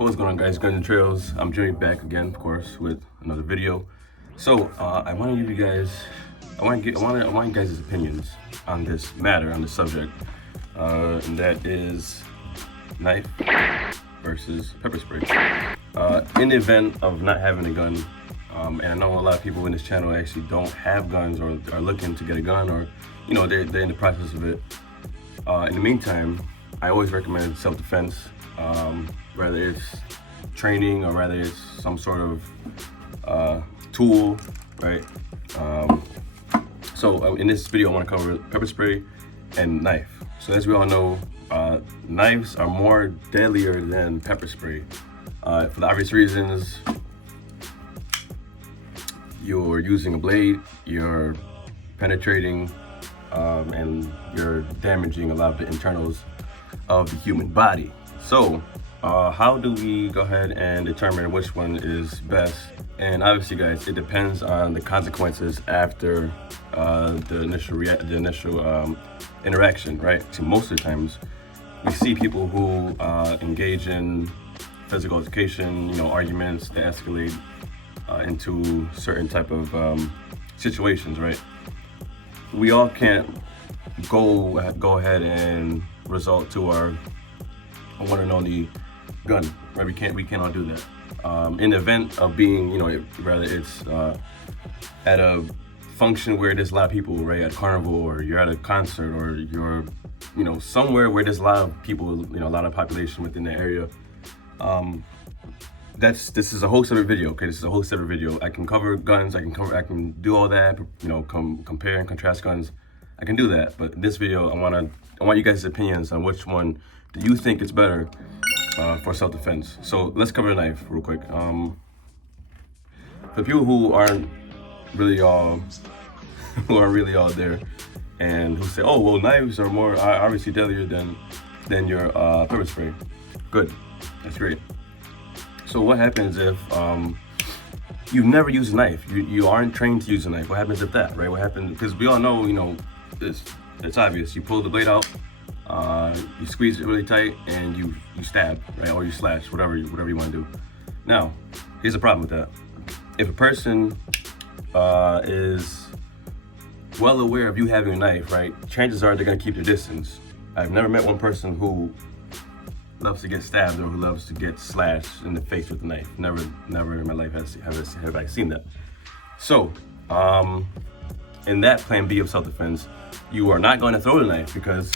What's going on, guys? Guns and Trails. I'm Jimmy, back again, of course, with another video. So I want to give you guys, I want you guys' opinions on this matter, on this subject, and that is knife versus pepper spray. In the event of not having a gun, and I know a lot of people in this channel actually don't have guns or are looking to get a gun, or they're in the process of it. In the meantime, I always recommend self-defense. Whether it's training or whether it's some sort of tool, right? So in this video, I want to cover pepper spray and knife. So as we all know, knives are more deadlier than pepper spray for the obvious reasons. You're using a blade, you're penetrating, and you're damaging a lot of the internals of the human body. So how do we go ahead and determine which one is best? And obviously, guys, it depends on the consequences after the initial interaction, right? So most of the times we see people who engage in physical altercation, arguments that escalate into certain type of situations, right? We all can't go ahead and resort to our one and only gun, right? We cannot do that. In the event of being, whether it's at a function where there's a lot of people, right? At a carnival, or you're at a concert, or you're, somewhere where there's a lot of people, a lot of population within the area. This is a whole separate video, okay? This is a whole separate video. I can cover guns, I can do all that, compare and contrast guns. I can do that, but in this video, I want you guys' opinions on which one do you think is better for self-defense. So let's cover the knife real quick. For people who aren't really all there, and who say, oh well, knives are obviously deadlier than your pepper spray. Good, that's great. So what happens if you've never used a knife? You aren't trained to use a knife. What happens if that, right? What happens, because we all know, it's obvious. You pull the blade out, you squeeze it really tight, and you stab, right? Or you slash, whatever you want to do. Now, here's the problem with that. If a person is well aware of you having a knife, right, chances are they're gonna keep their distance. I've never met one person who loves to get stabbed or who loves to get slashed in the face with a knife. Never in my life have I seen that. So, in that plan B of self-defense, you are not going to throw the knife, because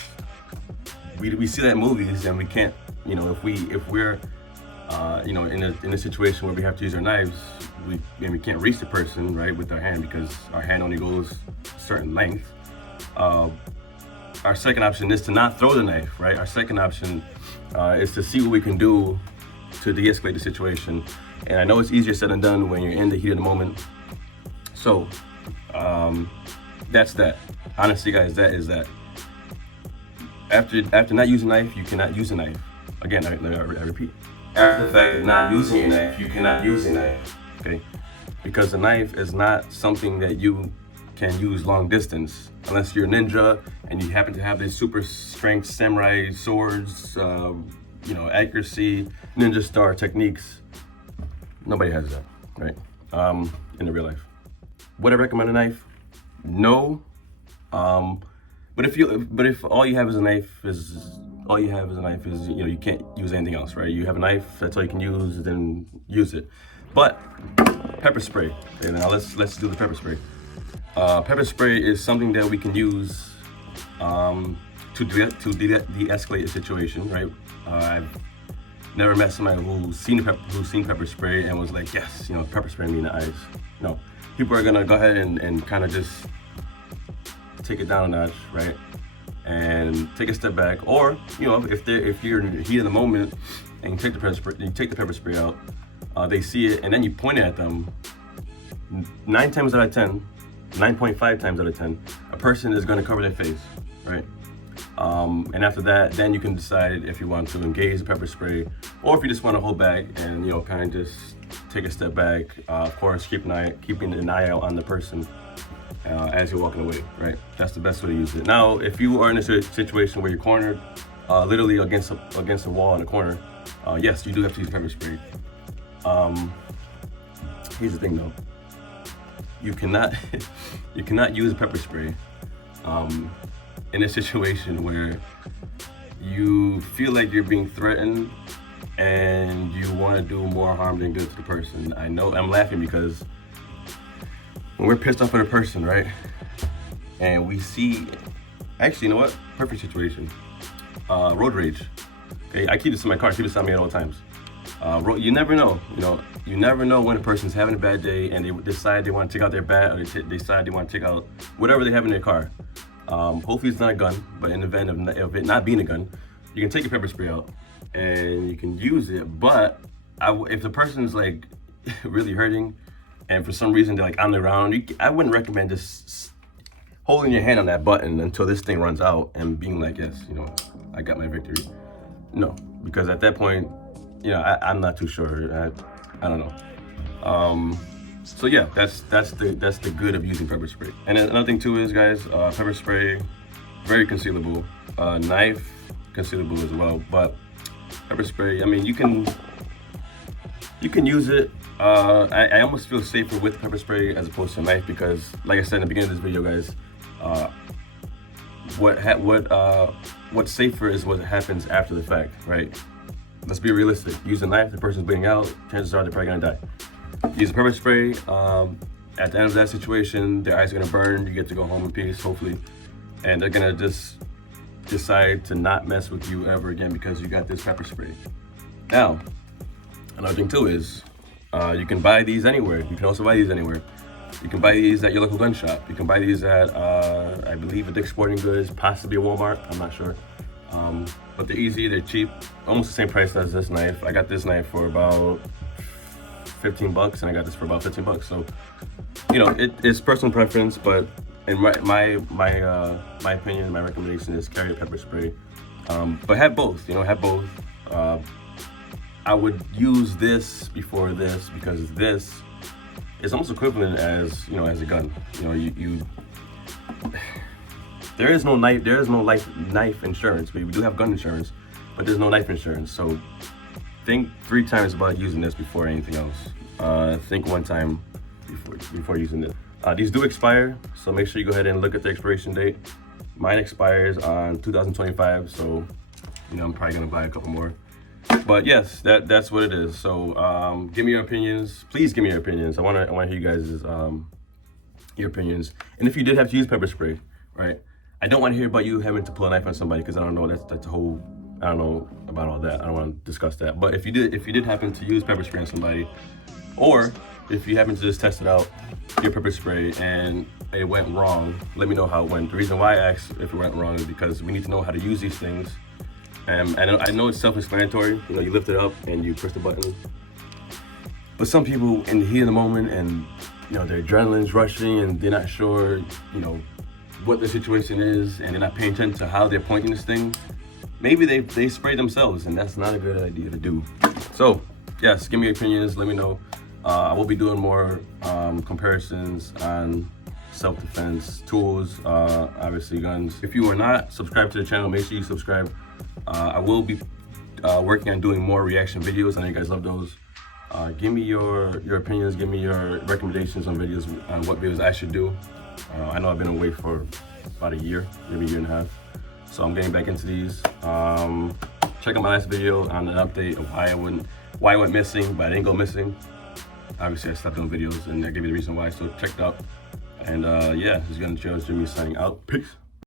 we see that in movies, and we can't, if we're in a situation where we have to use our knives, we can't reach the person, right, with our hand, because our hand only goes a certain length. Our second option is to not throw the knife, right? Our second option is to see what we can do to de-escalate the situation. And I know it's easier said than done when you're in the heat of the moment. So that's that. Honestly, guys, that is that. After not using a knife, you cannot use a knife. Again, I repeat. After the fact of not using a knife, you cannot use a knife, okay? Because a knife is not something that you can use long distance, unless you're a ninja and you happen to have these super strength samurai swords, accuracy, ninja star techniques. Nobody has that, right? In the real life. Would I recommend a knife? No. But if all you have is a knife is you can't use anything else, right? You have a knife, that's all you can use, then use it. But pepper spray. Okay, now let's do the pepper spray. Pepper spray is something that we can use to de-escalate a situation, right? I've never met somebody who's seen pepper spray and was like, yes, pepper spray me in the eyes. No, people are gonna go ahead and kind of just take it down a notch, right? And take a step back, or if you're in the heat of the moment and you take the pepper spray out, they see it, and then you point it at them. 9.5 times out of 10, a person is going to cover their face, right? And after that, then you can decide if you want to engage the pepper spray, or if you just want to hold back and kind of just take a step back. Of course, keeping an eye out on the person as you're walking away, right? That's the best way to use it. Now, if you are in a situation where you're cornered literally against a wall in a corner, yes, you do have to use pepper spray. Here's the thing though, you cannot you cannot use pepper spray in a situation where you feel like you're being threatened and you want to do more harm than good to the person. I know I'm laughing because when we're pissed off at a person, right, and we see, actually, you know what? Perfect situation. Road rage. Okay, I keep this in my car. I keep this on me at all times. You never know. You never know when a person's having a bad day and they decide they want to take out their bat, or they decide they want to take out whatever they have in their car. Hopefully it's not a gun, but in the event of it not being a gun, you can take your pepper spray out and you can use it. But if the person's like really hurting and for some reason they're like on the ground, I wouldn't recommend just holding your hand on that button until this thing runs out and being like, yes, I got my victory. No, because at that point, I'm not too sure. I don't know. So yeah, that's the good of using pepper spray. And then another thing too is, guys, pepper spray, very concealable. Knife, concealable as well. But pepper spray, I mean, you can use it. I almost feel safer with pepper spray as opposed to a knife because, like I said in the beginning of this video, guys, what's safer is what happens after the fact, right? Let's be realistic. Use a knife, the person's bleeding out, chances are they're probably gonna die. Use a pepper spray, at the end of that situation, their eyes are gonna burn, you get to go home in peace, hopefully. And they're gonna just decide to not mess with you ever again because you got this pepper spray. Now, another thing too is, you can buy these anywhere. You can also buy these anywhere. You can buy these at your local gun shop. You can buy these at, I believe, a Dick's Sporting Goods, possibly a Walmart, I'm not sure. But they're easy, they're cheap, almost the same price as this knife. I got this knife for about 15 bucks and I got this for about 15 bucks. So, it's personal preference, but in my opinion, my recommendation is carry a pepper spray. But have both, have both. I would use this before this because this is almost equivalent as, as a gun. There is no knife insurance. We do have gun insurance, but there's no knife insurance. So think 3 times about using this before anything else. Think 1 time before using this. These do expire, so make sure you go ahead and look at the expiration date. Mine expires on 2025, so I'm probably gonna buy a couple more. But yes, that's what it is. So give me your opinions. Please give me your opinions. I want to hear you guys' your opinions. And if you did have to use pepper spray, right? I don't want to hear about you having to pull a knife on somebody because I don't know. That's a whole. I don't know about all that. I don't want to discuss that. But if you did happen to use pepper spray on somebody, or if you happen to just test it out, your pepper spray, and it went wrong, let me know how it went. The reason why I asked if it went wrong is because we need to know how to use these things. And I know it's self-explanatory. You lift it up and you push the button. But some people in the heat of the moment and their adrenaline's rushing and they're not sure, what the situation is, and they're not paying attention to how they're pointing this thing. Maybe they spray themselves, and that's not a good idea to do. So yes, give me your opinions. Let me know. I will be doing more comparisons on self-defense tools, obviously guns. If you are not subscribed to the channel, make sure you subscribe. I will be working on doing more reaction videos. I know you guys love those. Give me your opinions, give me your recommendations on videos, on what videos I should do. I know I've been away for about a year, maybe a year and a half. So I'm getting back into these. Check out my last video on an update of why I went missing, but I didn't go missing. Obviously I stopped doing videos and I gave you the reason why, so check it out. And yeah, this is Gun Trails Jimmy signing out. Peace.